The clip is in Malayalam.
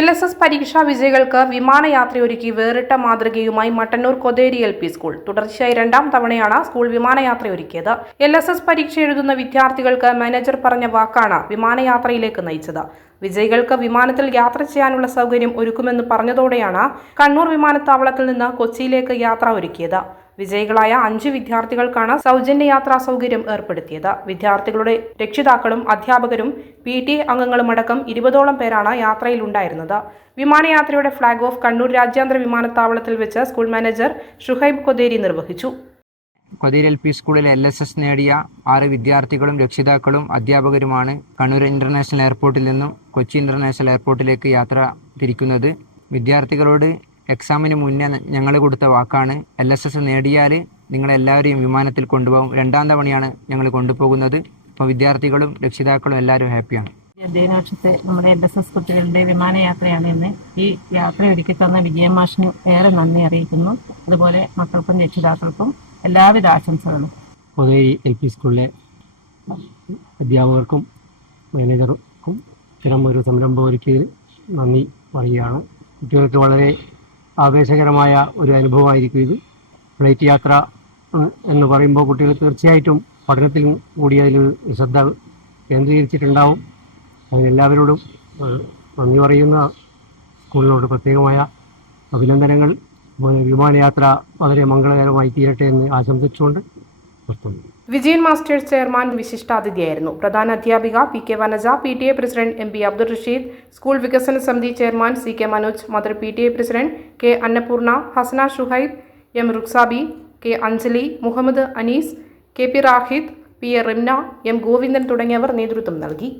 LSS പരീക്ഷാ വിജയികൾക്ക് വിമാനയാത്രയൊരുക്കി വേറിട്ട മാതൃകയുമായി മട്ടന്നൂർ കൊതേരി LP സ്കൂൾ. തുടർച്ചയായി രണ്ടാം തവണയാണ് സ്കൂൾ വിമാനയാത്രയൊരുക്കിയത്. LSS പരീക്ഷ എഴുതുന്ന വിദ്യാർത്ഥികൾക്ക് മാനേജർ പറഞ്ഞ വാക്കാണ് വിമാനയാത്രയിലേക്ക് നയിച്ചത്. വിജയികൾക്ക് വിമാനത്തിൽ യാത്ര ചെയ്യാനുള്ള സൗകര്യം ഒരുക്കുമെന്ന് പറഞ്ഞതോടെയാണ് കണ്ണൂർ വിമാനത്താവളത്തിൽ നിന്ന് കൊച്ചിയിലേക്ക് യാത്ര ഒരുക്കിയത്. വിജയികളായ 5 വിദ്യാർത്ഥികൾക്കാണ് സൗജന്യ യാത്രാ സൗകര്യം ഏർപ്പെടുത്തിയത്. വിദ്യാർത്ഥികളുടെ രക്ഷിതാക്കളും അധ്യാപകരും PTA അംഗങ്ങളുമടക്കം 20ഓളം പേരാണ് യാത്രയിലുണ്ടായിരുന്നത്. വിമാനയാത്രയുടെ ഫ്ളാഗ് ഓഫ് കണ്ണൂർ രാജ്യാന്തര വിമാനത്താവളത്തിൽ വെച്ച് സ്കൂൾ മാനേജർ ഷുഹൈബ് കൊതേരി നിർവഹിച്ചു. കൊതേരി LP സ്കൂളിലെ LSS നേടിയ 6 വിദ്യാർത്ഥികളും രക്ഷിതാക്കളും അധ്യാപകരുമാണ് കണ്ണൂർ ഇന്റർനാഷണൽ എയർപോർട്ടിൽ നിന്നും കൊച്ചി ഇന്റർനാഷണൽ എയർപോർട്ടിലേക്ക് യാത്ര തിരിക്കുന്നത്. വിദ്യാർത്ഥികളോട് എക്സാമിന് മുന്നേ ഞങ്ങൾ കൊടുത്ത വാക്കാണ്, LSS നേടിയാൽ നിങ്ങളെല്ലാവരെയും വിമാനത്തിൽ കൊണ്ടുപോകും. രണ്ടാം തവണയാണ് ഞങ്ങൾ കൊണ്ടുപോകുന്നത്. അപ്പോൾ വിദ്യാർത്ഥികളും രക്ഷിതാക്കളും എല്ലാവരും ഹാപ്പിയാണ്. ദിനാക്ഷത്തെ നമ്മുടെ LSS കുട്ടികളുടെ വിമാനയാത്രയാണ് ഇന്ന്. ഈ യാത്ര ഒരുക്കി തന്ന വിജയമാഷിന് ഏറെ നന്ദി അറിയിക്കുന്നു. അതുപോലെ മക്കൾക്കും രക്ഷിതാക്കൾക്കും എല്ലാവിധ ആശംസകളും. കൊതേരി LP സ്കൂളിലെ അധ്യാപകർക്കും മാനേജർക്കും ഇത്തരം ഒരു സംരംഭം ഒരുക്കിയതിൽ നന്ദി പറയുകയാണ്. കുട്ടികൾക്ക് വളരെ ആവേശകരമായ ഒരു അനുഭവമായിരിക്കും ഇത്. ഫ്ലൈറ്റ് യാത്ര എന്ന് പറയുമ്പോൾ കുട്ടികൾ തീർച്ചയായിട്ടും പഠനത്തിൽ കൂടി അതിൽ ശ്രദ്ധ കേന്ദ്രീകരിച്ചിട്ടുണ്ടാവും. അതിനെല്ലാവരോടും നന്ദി പറയുന്ന സ്കൂളിനോട് പ്രത്യേകമായ അഭിനന്ദനങ്ങൾ. വിമാനയാത്ര വളരെ മംഗളകരമായി തീരട്ടെ എന്ന് ആശംസിച്ചുകൊണ്ട് നിർത്തുന്നു. വിജയൻ മാസ്റ്റേഴ്സ് ചെയർമാൻ വിശിഷ്ടാതിഥിയായിരുന്നു. പ്രധാന അധ്യാപിക PK Vanaja, PTA president MP Abdul Rasheed, school വികസന സമിതി chairman CK Manoj, mother PTA president K Annapoorna, Hasana Shuhaib, M റുക്സാബി, K Anjali, Muhammad Anees, KP Rahid, PA Rimna, M Govindan തുടങ്ങിയവർ നേതൃത്വം നൽകി.